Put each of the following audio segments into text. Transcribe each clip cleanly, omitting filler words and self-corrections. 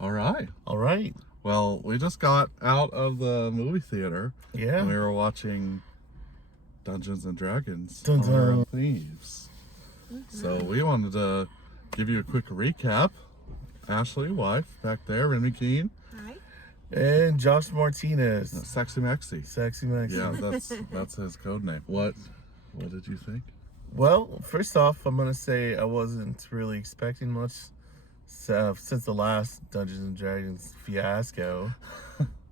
All right. All right. Well, we just got out of the movie theater. Yeah. And we were watching Dungeons and Dragons Dun, dun. or Thieves. So we wanted to give you a quick recap. Ashley, wife, back there, Remy Keene. Hi. And Josh Martinez. Sexy Maxie. Sexy Maxie. Yeah, that's his code name. What did you think? Well, first off, I'm gonna say I wasn't really expecting much since the last Dungeons and Dragons fiasco,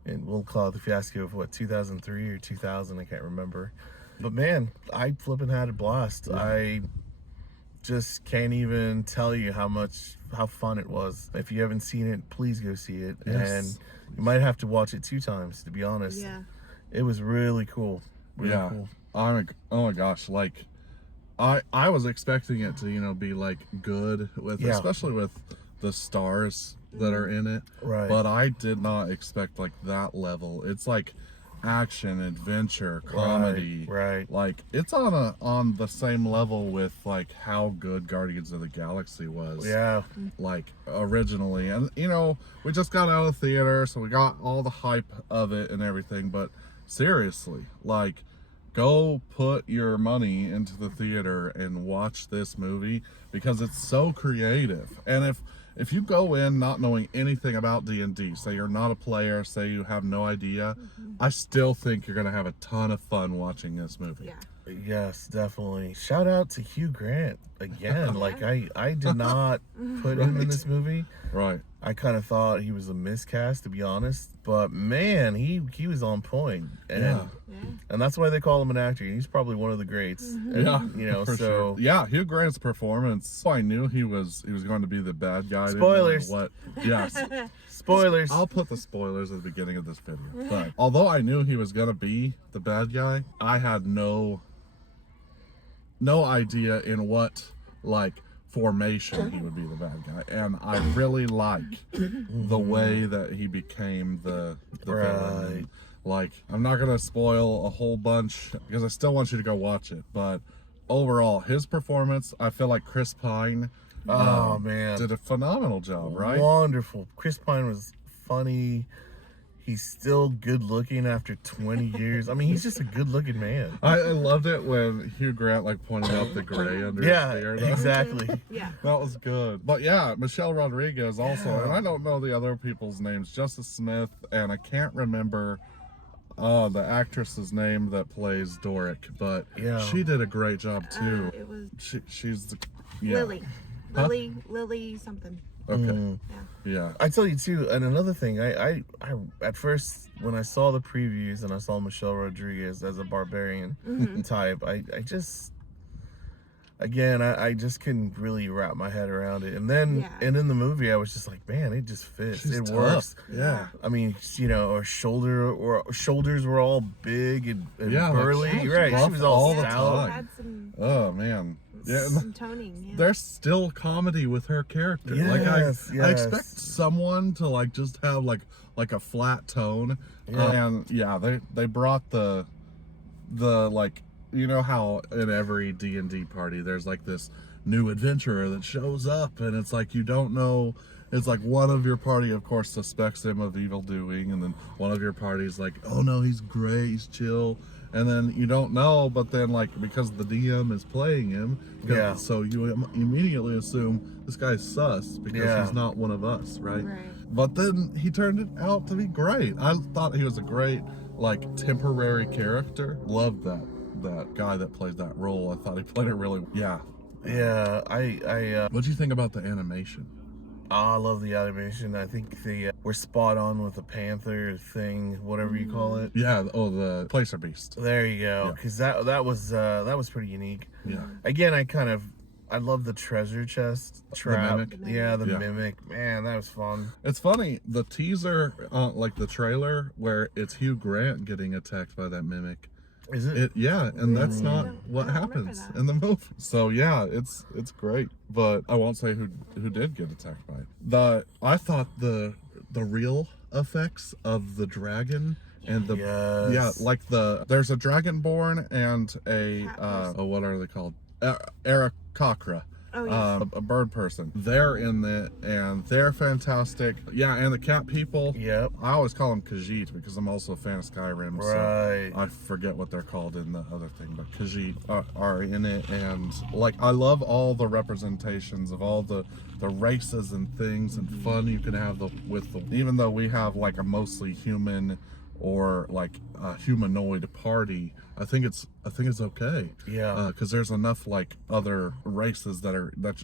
and we'll call it the fiasco of what, 2003 or 2000, I can't remember. But man, I flipping had a blast. Yeah. I just can't even tell you how fun it was. If you haven't seen it, please go see it. Yes. And you might have to watch it 2 times, to be honest. Yeah. It was really cool. Really cool. Oh my gosh, like I was expecting it to, be like good with, especially with the stars that are in it. Right. But I did not expect like that level. It's like action, adventure, comedy. Right. Like it's on the same level with like how good Guardians of the Galaxy was. Yeah. Like originally. And we just got out of the theater, so we got all the hype of it and everything, but seriously, like go put your money into the theater and watch this movie because it's so creative. And if you go in not knowing anything about D&D, say you're not a player, say you have no idea, I still think you're gonna have a ton of fun watching this movie. Yeah. Yes, definitely. Shout out to Hugh Grant again. Like I did not put him in this movie. Right. I kind of thought he was a miscast, to be honest. But man, he was on point. And and that's why they call him an actor. He's probably one of the greats. And, For sure. Yeah, Hugh Grant's performance, I knew he was going to be the bad guy. Spoilers. Yes. Spoilers. I'll put the spoilers at the beginning of this video. But although I knew he was going to be the bad guy, I had no idea in what formation he would be the bad guy, and I really like the way that he became the villain. Like, I'm not gonna spoil a whole bunch because I still want you to go watch it, but overall his performance, I feel like Chris Pine did a phenomenal job. Right? Wonderful. Chris Pine was funny. He's still good looking after 20 years. I mean, he's just a good looking man. I loved it when Hugh Grant pointed out the gray under his beard. Exactly. Yeah. That was good. But yeah, Michelle Rodriguez also, and I don't know the other people's names, Justice Smith, and I can't remember the actress's name that plays Doric, but she did a great job too. It was she's the Lily. Huh? Lily something. Okay. Yeah. I tell you too, and another thing, I at first when I saw the previews and I saw Michelle Rodriguez as a barbarian type, I just couldn't really wrap my head around it. And then and in the movie I was just like, man, it just fits. She's it tough. Works. Yeah. I mean, her shoulders were all big and burly. She was all the stout. time. Oh man. Yeah, some toning. Yeah. There's still comedy with her character. Yes, I expect someone to just have like a flat tone. And they brought the how in every D&D party there's this new adventurer that shows up, and it's you don't know. It's one of your party, of course, suspects him of evil doing, and then one of your party's oh no, he's great, he's chill. And then you don't know, but then because the DM is playing him, so you immediately assume this guy's sus because he's not one of us, right? But then he turned it out to be great. I thought he was a great temporary character. Loved that guy that plays that role. I thought he played it really. What'd you think about the animation? I love the animation. I think we're spot on with the panther thing, whatever you call it. Yeah. Oh, the Placer Beast. There you go. Because that was pretty unique. Yeah. Again, I love the treasure chest trap. The mimic. The mimic. Man, that was fun. It's funny. The teaser, the trailer, where it's Hugh Grant getting attacked by that mimic. Is it? And that's not what happens in the movie. So yeah, it's great. But I won't say who did get attacked by it. I thought the real effects of the dragon and the there's a dragonborn and a what are they called? Aarakocra. Oh, yes. a bird person. They're in it, and they're fantastic. Yeah, and the cat people. Yep. I always call them Khajiit because I'm also a fan of Skyrim. Right. So I forget what they're called in the other thing, but Khajiit are in it, and like I love all the representations of all the races and things and fun you can have with the. Even though we have like a mostly human or like a humanoid party, I think it's okay. Yeah. Because there's enough like other races that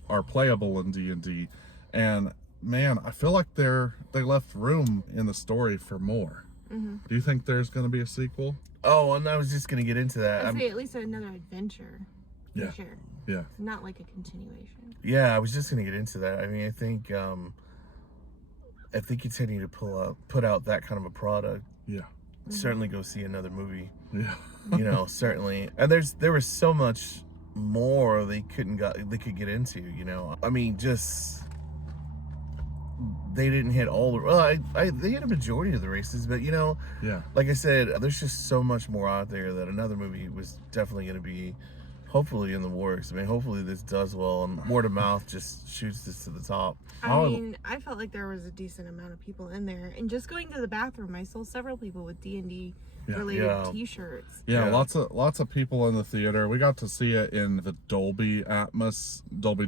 are playable in D&D, and man, I feel like they left room in the story for more. Mm-hmm. Do you think there's going to be a sequel? Oh, and I was just gonna get into that. I'd say at least another adventure. Yeah. For sure. Yeah. Not like a continuation. Yeah, I was just gonna get into that. I mean, I think if they continue to put out that kind of a product, Yeah. certainly go see another movie. Yeah. You know, certainly. And there was so much more they could get into. You know, I mean, just they didn't hit all the. Well, they hit a majority of the races, but you know, Yeah. like I said, there's just so much more out there that another movie was definitely going to be, hopefully, in the works. I mean, hopefully this does well, and word of mouth just shoots this to the top. I mean, I felt like there was a decent amount of people in there, and just going to the bathroom, I saw several people with D&D related Yeah. T-shirts. Yeah, Yeah. lots of people in the theater. We got to see it in the Dolby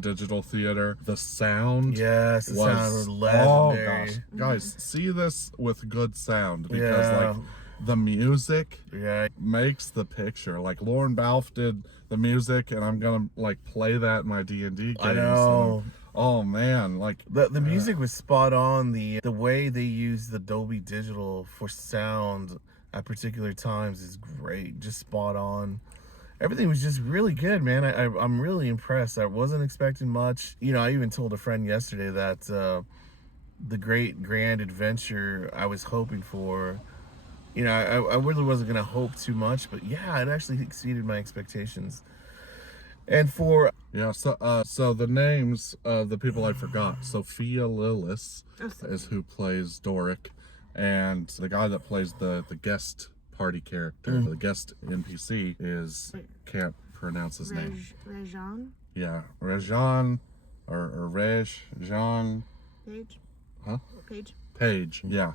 Digital Theater. The sound Yes, the sound was oh legendary. gosh, guys, see this with good sound because Yeah. like the music Yeah. makes the picture. Like Lauren Balfe did the music, and I'm gonna like play that in my D&D games. I know. Oh man, like The music was spot on. The way they use the Dolby Digital for sound at particular times is great. Just spot on. Everything was just really good, man. I'm really impressed. I wasn't expecting much. You know, I even told a friend yesterday that the great grand adventure I was hoping for, you know, I really wasn't going to hope too much, but yeah, it actually exceeded my expectations. And for yeah, so the names of the people I forgot. Sophia Lillis is who plays Doric, and the guy that plays the guest party character, the guest NPC is can't pronounce his name. Rajan Yeah, Rajan or Jean Page. Huh? Page. Page. Yeah,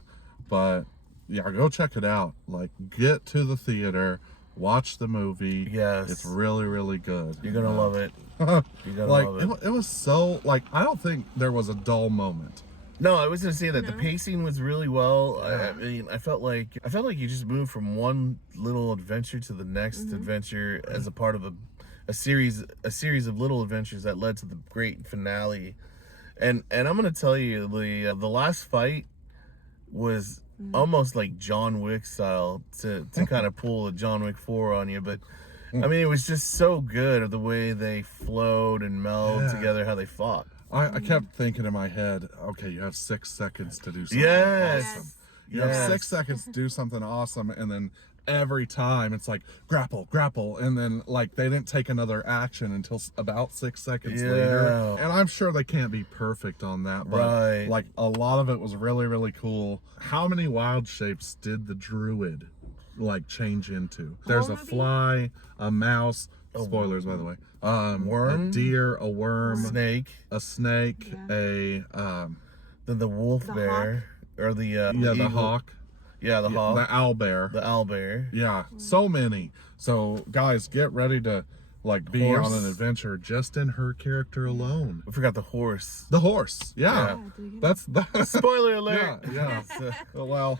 but yeah, go check it out. Like, get to the theater, watch the movie. yes, It's really, really good. you're gonna love it. You're gonna like love it. it was so like I don't think there was a dull moment. No, I was gonna say that the No. pacing was really well. I mean, I felt like you just moved from one little adventure to the next adventure as a part of a series of little adventures that led to the great finale. And I'm gonna tell you, the last fight was almost like John Wick style to kind of pull a John Wick 4 on you, but. I mean, it was just so good of the way they flowed and melded together, how they fought. I kept thinking in my head, okay, you have 6 seconds to do something Yes. awesome. You have 6 seconds to do something awesome, and then every time it's like grapple, and then like they didn't take another action until about 6 seconds later. And I'm sure they can't be perfect on that, but Right. like a lot of it was really, really cool. How many wild shapes did the druid like change into? There's a movie? fly, a mouse. Spoilers, by the way. Worm? A deer, a worm, Snake, a snake, Yeah. the wolf The bear, or the the eagle. hawk, Yeah, the hawk, the owl bear. the owl bear. Yeah, so many. So guys, get ready to like be Horse. on an adventure just in her character alone. I forgot the horse. The horse, yeah, that's Spoiler alert. yeah. Well,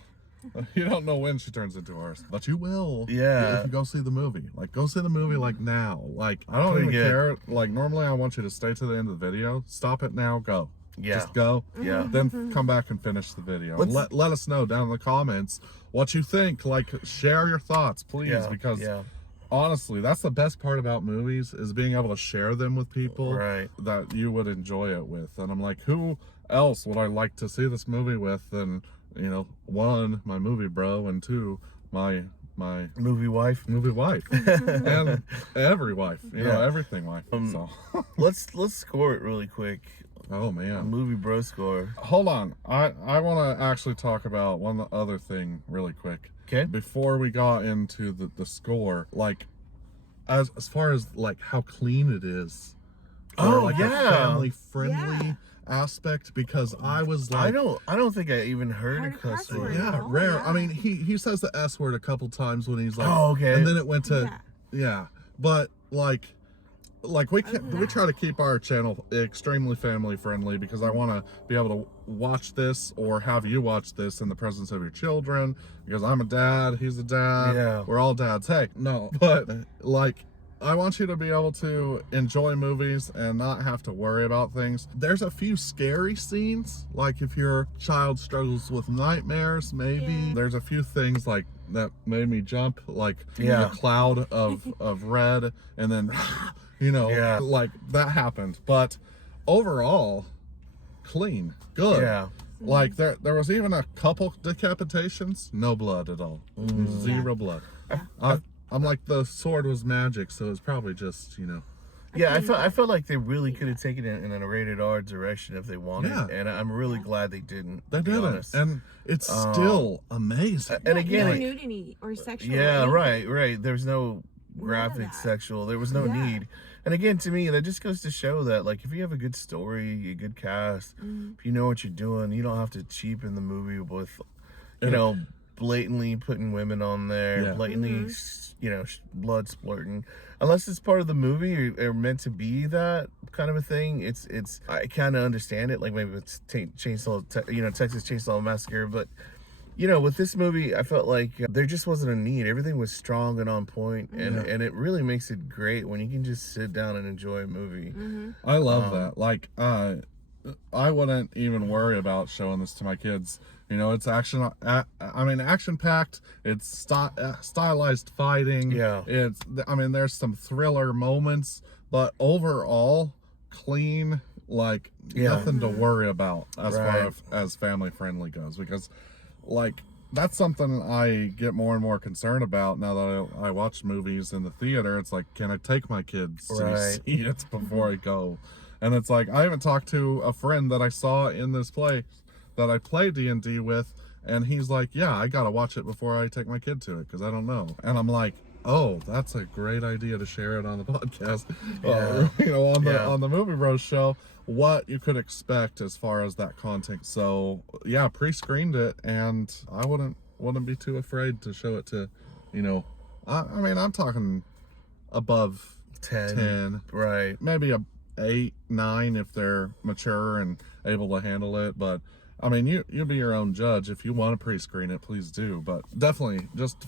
you don't know when she turns into a horse, but you will. Yeah. If you go see the movie, like go see the movie like now. Like I don't Pretty even good. care. Like normally I want you to stay to the end of the video. Stop it now. Go. Yeah. Just go. Yeah. Then come back and finish the video. Let's- Let us know down in the comments what you think. Like share your thoughts, please, Yeah, because yeah. honestly, that's the best part about movies is being able to share them with people Right. that you would enjoy it with. And I'm like, who else would I like to see this movie with than, you know, 1, my movie bro, and 2, my Movie wife. movie wife, and every wife, you know, Yeah. everything wife. So, Let's score it really quick. oh A man, movie bro score. hold on. I want to actually talk about one other thing really quick. Okay. Before we got into the score, like as far as like how clean it is, for Oh, like yeah. a family friendly Yeah. aspect, because I was I like, don't think I even heard Heard a a cuss cuss word. word. yeah, Oh, rare. yeah. I mean, he says the S word a couple times when he's like, Oh, okay. and then it went to, Yeah. yeah, but like we Other can than we that- try to keep our channel extremely family friendly, because I want to be able to watch this or have you watch this in the presence of your children, because I'm a dad, he's a dad, Yeah. we're all dads. Hey, no, but like, I want you to be able to enjoy movies and not have to worry about things. There's a few scary scenes, like if your child struggles with nightmares, maybe. Yeah. There's a few things like that made me jump, like Yeah. the cloud of red, and then Yeah. like that happened. But overall, clean, good. Yeah. Like there was even a couple decapitations, no blood at all, zero blood. I'm like, the sword was magic, so it's probably just Yeah, I felt like they really could have taken it in a rated R direction if they wanted, Yeah. and I'm really glad they didn't. they to be didn't, honest. and it's still amazing. and Yeah, again, no like- nudity or sexual. Yeah, anything. right. There's no graphic that. sexual. There was no Yeah. need. And again, to me, that just goes to show that, like, if you have a good story, a good cast, if you know what you're doing, you don't have to cheapen the movie with, blatantly putting women on there, Yeah. blatantly, blood splurting. Unless it's part of the movie or meant to be that kind of a thing, it's. I kind of understand it. Like maybe it's Texas Chainsaw Massacre, but. With this movie, I felt like there just wasn't a need. Everything was strong and on point, and it really makes it great when you can just sit down and enjoy a movie. I love that. Like, I wouldn't even worry about showing this to my kids. It's action. Action packed. It's stylized fighting. Yeah. There's some thriller moments, but overall, clean. Like, nothing to worry about as far as family friendly goes, because. Like, that's something I get more and more concerned about now that I watch movies in the theater. It's like, can I take my kids to see it before I go? And it's like, I even talked to a friend that I saw in this place that I play D&D with, and he's like, yeah, I gotta watch it before I take my kid to it, because I don't know. And I'm like, oh, that's a great idea to share it on the podcast. On the Movie Bros show, what you could expect as far as that content. So yeah, pre-screened it, and I wouldn't be too afraid to show it to, I'm talking above 10, Right. maybe a 8, 9 if they're mature and able to handle it. But you'll be your own judge. If you want to pre-screen it, please do. But definitely just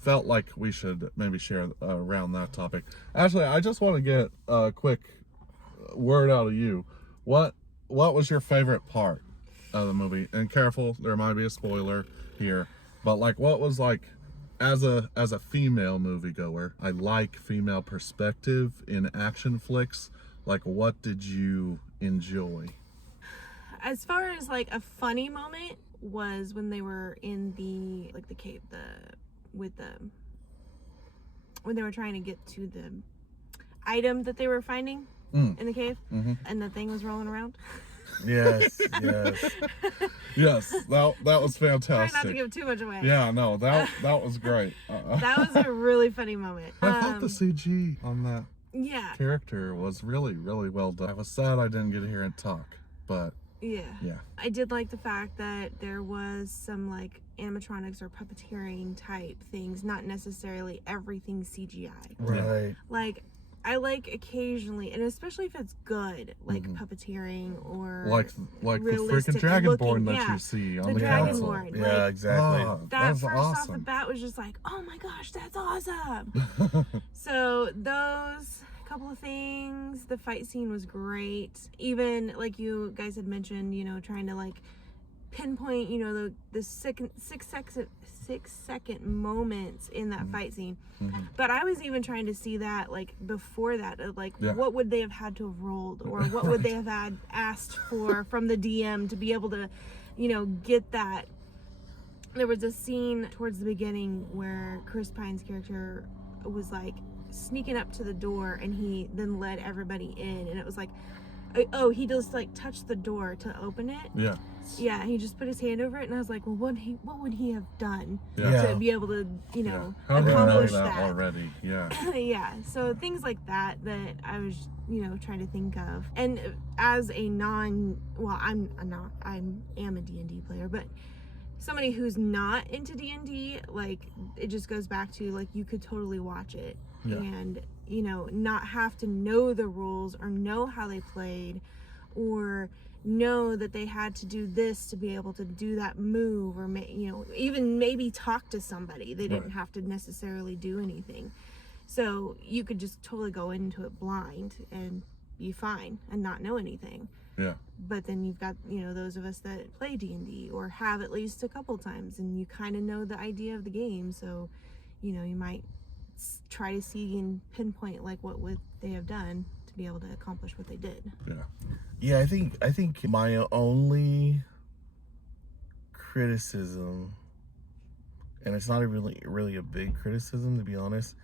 felt like we should maybe share around that topic. Actually, I just want to get a quick word out of you. What was your favorite part of the movie? And careful, there might be a spoiler here, but like, what was like, as a female moviegoer, I like female perspective in action flicks. Like, what did you enjoy? As far as like a funny moment was when they were in the cave, when they were trying to get to the item that they were finding in the cave, and the thing was rolling around. Yes. Yes, that was Try fantastic. not to give too much away. Yeah, no, that was great. That was a really funny moment. I thought the CG on that Yeah. character was really, really well done. I was sad I didn't get to hear it talk, but Yeah. yeah. I did like the fact that there was some like animatronics or puppeteering type things, not necessarily everything CGI. Right. Like, I like occasionally, and especially if it's good, like puppeteering or like the freaking realistic Dragonborn looking, that yeah. you see on The the console. Dragonborn. Yeah, Like, exactly. Oh, that was first off the awesome. bat was just like, oh my gosh, that's awesome. So those couple of things, the fight scene was great. Even like you guys had mentioned, trying to like pinpoint, the 6-second moments in that fight scene. But I was even trying to see that like before that, like what would they have had to have rolled, or what would they have had asked for from the DM to be able to, get that. There was a scene towards the beginning where Chris Pine's character was like sneaking up to the door, and he then let everybody in, and it was like, oh, he just like touched the door to open it. Yeah. Yeah, he just put his hand over it, and I was like, well, what would he have done Yeah. to be able to, you know, How do you know accomplish that that already? Yeah. Yeah, so things like that I was, you know, trying to think of. And as a I am a D&D player, but somebody who's not into D&D, like, it just goes back to, like, you could totally watch it and, you know, not have to know the rules or know how they played or know that they had to do this to be able to do that move, or you know, even maybe talk to somebody. They didn't have to necessarily do anything, so you could just totally go into it blind and be fine and not know anything. Yeah. But then you've got, you know, those of us that play D&D or have at least a couple times, and you kind of know the idea of the game, so, you know, you might try to see and pinpoint like what would they have done to be able to accomplish what they did. Yeah, I think my only criticism, and it's not really a big criticism, to be honest,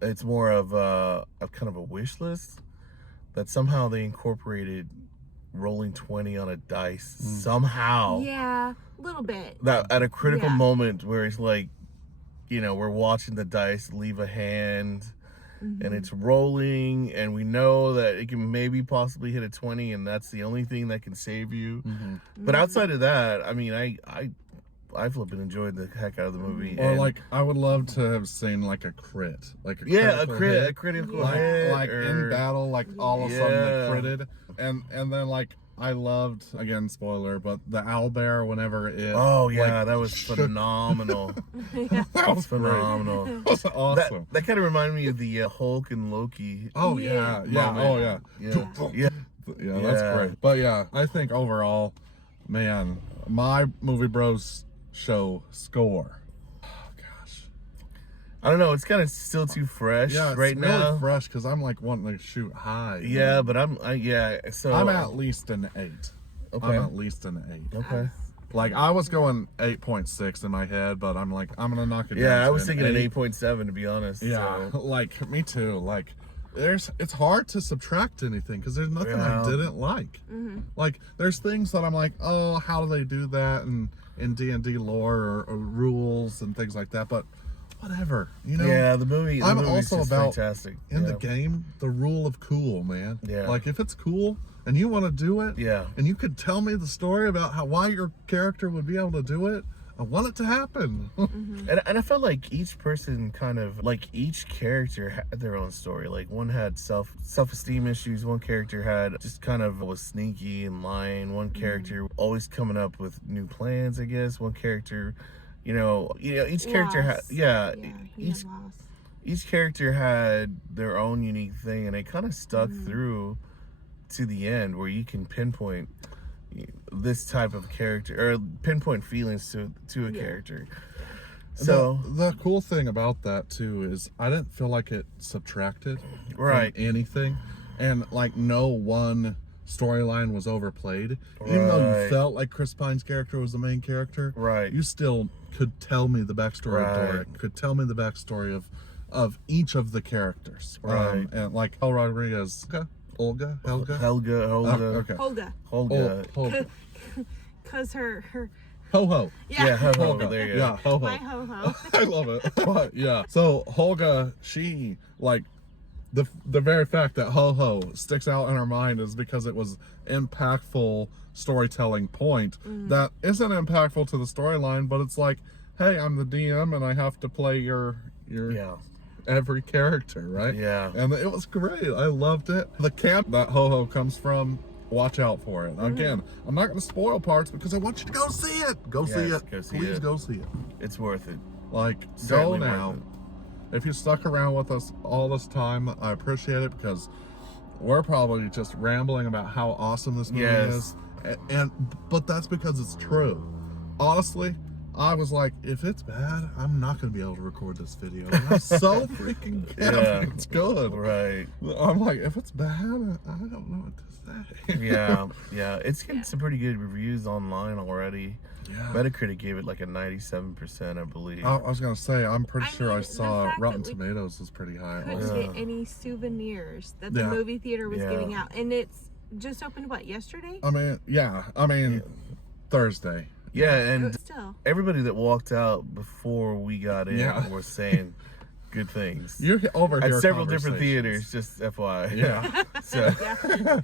it's more of a kind of a wish list, that somehow they incorporated rolling 20 on a dice somehow. Yeah, a little bit. That at a critical moment where it's like, you know, we're watching the dice leave a hand and it's rolling, and we know that it can maybe possibly hit a 20, and that's the only thing that can save you. But outside of that, I mean, I flipping enjoyed the heck out of the movie. Or like, I would love to have seen like a crit, like a critical hit, hit, like in battle, like all of a sudden they critted, and then like I loved, again, spoiler, but the owlbear whenever it. Oh yeah, that was phenomenal. That was phenomenal. That was awesome. That kind of reminded me of the Hulk and Loki. Oh yeah. Oh yeah. Yeah. Yeah, that's great. But yeah, I think overall, man, my Movie Bros show score. Oh gosh, I don't know. It's kind of still too fresh right now. Really fresh because I'm like wanting to shoot high. Yeah, but So I'm at least an 8. Okay. I'm at least an 8. Okay. Like I was going 8.6 in my head, but I'm like I'm gonna knock it down. Yeah, I was thinking an 8. 8.7 to be honest. Yeah, so. like me too. Like it's hard to subtract anything because there's nothing I didn't like. Like there's things that I'm like, oh, how do they do that in D&D lore or rules and things like that, but whatever, you know. Yeah, the movie. I'm also about fantastic. in the game the rule of cool, man. Yeah. Like if it's cool and you want to do it, and you could tell me the story about why your character would be able to do it, I want it to happen. And I felt like each person kind of, like each character had their own story. Like one had self-esteem issues, one character had just kind of was sneaky and lying, one character always coming up with new plans, I guess. One character, you know, each character had each character had their own unique thing, and it kind of stuck through to the end, where you can pinpoint this type of character or pinpoint feelings to a character. So the cool thing about that too is I didn't feel like it subtracted from anything, and like no one storyline was overplayed. Even though you felt like Chris Pine's character was the main character, you still could tell me the backstory of Doric, could tell me the backstory of each of the characters, and like El Rodriguez, Helga. Cause her Ho-Ho. Ho-Ho. There you go. Yeah, Ho-Ho. My Ho-Ho. I love it. But yeah. So Holga, she like the very fact that Ho-Ho sticks out in her mind is because it was impactful storytelling point that isn't impactful to the storyline, but it's like, hey, I'm the DM and I have to play your every character, right? Yeah. And it was great. I loved it. The camp that Ho-Ho comes from, watch out for it. Again, I'm not going to spoil parts because I want you to go see it. Go see it. Please go see it. It's worth it. Like, Certainly go now. If you stuck around with us all this time, I appreciate it because we're probably just rambling about how awesome this movie is. But that's because it's true. Honestly, I was like, if it's bad, I'm not going to be able to record this video. And I'm so freaking kidding. It's good. Right. I'm like, if it's bad, I don't know what to say. Yeah. It's getting some pretty good reviews online already. Yeah. Metacritic gave it like a 97%, I believe. I was going to say, I'm pretty sure I mean, saw Rotten Tomatoes was pretty high. Couldn't get any souvenirs that the movie theater was giving out. And it's just opened, what, yesterday? I mean, Thursday. Yeah, and Still. everybody that walked out before we got in Yeah. was saying good things. You overhear At several different conversations. theaters, just FYI. Yeah. So,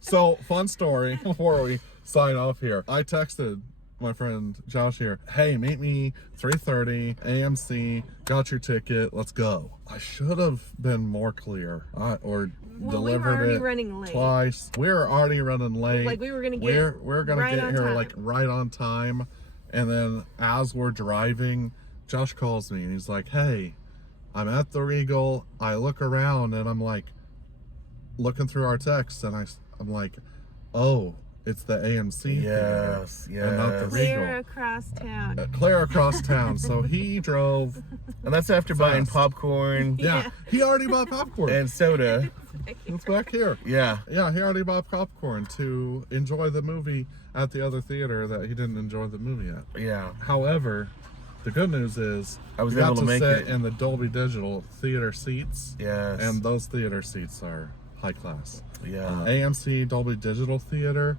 So, fun story before we sign off here. I texted my friend Josh here, hey, meet me 3:30 AMC, got your ticket, let's go. I should have been more clear, or we delivered were already it running late. twice. We were already running late. Like we were gonna get we're gonna right get on here time. like right on time. And then as we're driving, Josh calls me and he's like, hey, I'm at the Regal. I look around and I'm like looking through our texts and I'm like, oh, it's the AMC theater yes, and not the Clear Regal. across town. Clear across town. So he drove. and that's after buying Fast. popcorn Yeah, he already bought popcorn. and soda. It's back here. Yeah. Yeah, he already bought popcorn to enjoy the movie at the other theater that he didn't enjoy the movie at. Yeah. However, the good news is I was we got able to make sit it. in the Dolby Digital theater seats, Yes. and those theater seats are high class. yeah. AMC Dolby Digital Theater.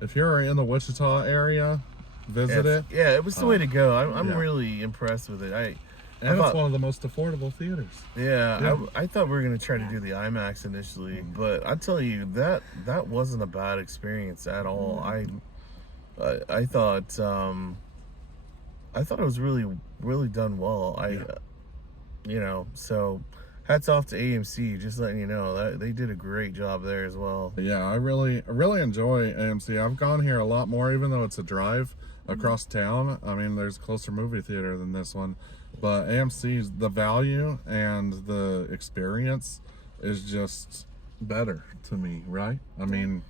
If you're in the Wichita area, visit it. Yeah, it was the way to go. I'm yeah. really impressed with it. And thought- it's one of the most affordable theaters. Yeah, I thought we were gonna try to do the IMAX initially, but I tell you that wasn't a bad experience at all. I thought it was really done well. So hats off to AMC. Just letting you know that they did a great job there as well. Yeah, I really enjoy AMC. I've gone here a lot more, even though it's a drive across town. I mean, there's a closer movie theater than this one, but AMC's, the value and the experience is just better to me, right? I mean,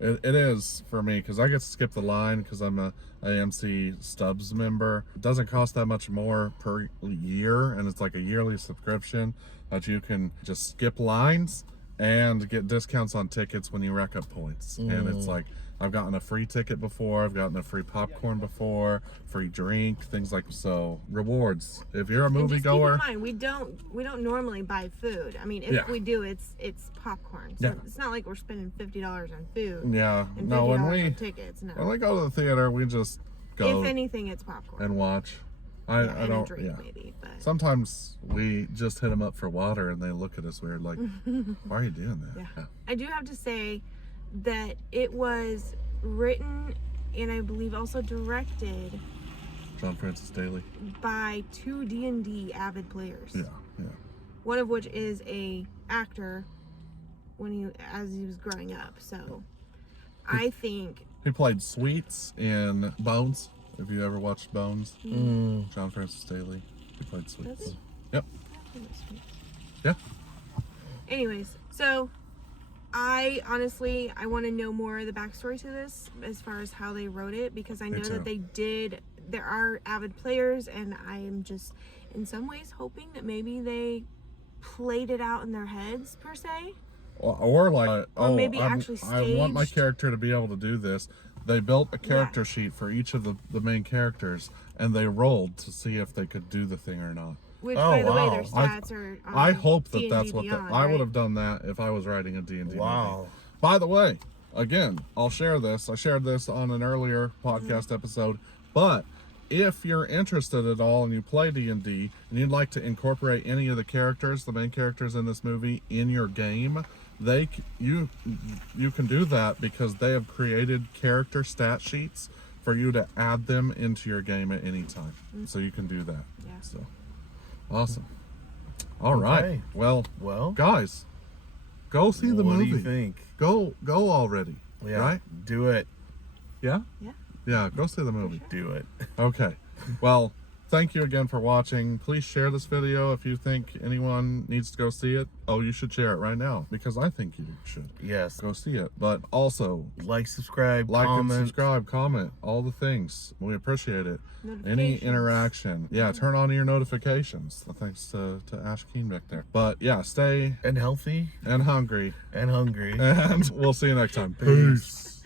it is for me because I get to skip the line because I'm a AMC Stubs member. It doesn't cost that much more per year, and it's like a yearly subscription that you can just skip lines and get discounts on tickets when you rack up points. And it's like, I've gotten a free ticket before, I've gotten a free popcorn before, free drink, things like so. Rewards. If you're a And movie just goer, keep in mind, we don't normally buy food. I mean, if Yeah. we do, it's popcorn. So Yeah. it's not like we're spending $50 on food. yeah, And no, $50 when on tickets. No. we go to the theater, we just go If anything, it's popcorn. and watch. I and don't. a drink Yeah. maybe, but Sometimes we just hit them up for water and they look at us weird, like, why are you doing that? yeah. I do have to say that it was written and I believe also directed John Francis Daly. by two D&D avid players. Yeah, yeah. One of which is a actor as he was growing up. So I think He played Sweets in Bones. If you ever watched Bones, John Francis Daly. He played Sweets. That's- Yep. Yeah. anyways, so I honestly want to know more of the backstory to this as far as how they wrote it, because I Me know too. that there are avid players, and I am just in some ways hoping that maybe they played it out in their heads per se. Or like, Or maybe I want my staged. character to be able to do this. They built a character sheet for each of the main characters, and they rolled to see if they could do the thing or not. Which, Oh, by the way, wow. their stats are on I hope that D&D that's what Beyond, I would right? have done that if I was writing a D&D Wow. movie. By the way, again, I'll share this. I shared this on an earlier podcast episode, but if you're interested at all and you play D&D and you'd like to incorporate any of the main characters in this movie in your game, you can do that because they have created character stat sheets for you to add them into your game at any time. So you can do that. Yeah. So awesome. All right. Okay. Well, guys, go see the what movie. do you think? Go already. Yeah. Right? Do it. Yeah? Yeah. Yeah, go see the movie. Do it. Okay. Well, thank you again for watching. Please share this video if you think anyone needs to go see it. Oh, you should share it right now because I think you should Yes. go see it. But also, Like, subscribe, like comment. and subscribe, comment, all the things. We appreciate it. Any Notifications. interaction. Yeah, turn on your notifications. Thanks to Ash Keenbeck there. But yeah, stay And healthy and hungry. and hungry. And we'll see you next time. Peace.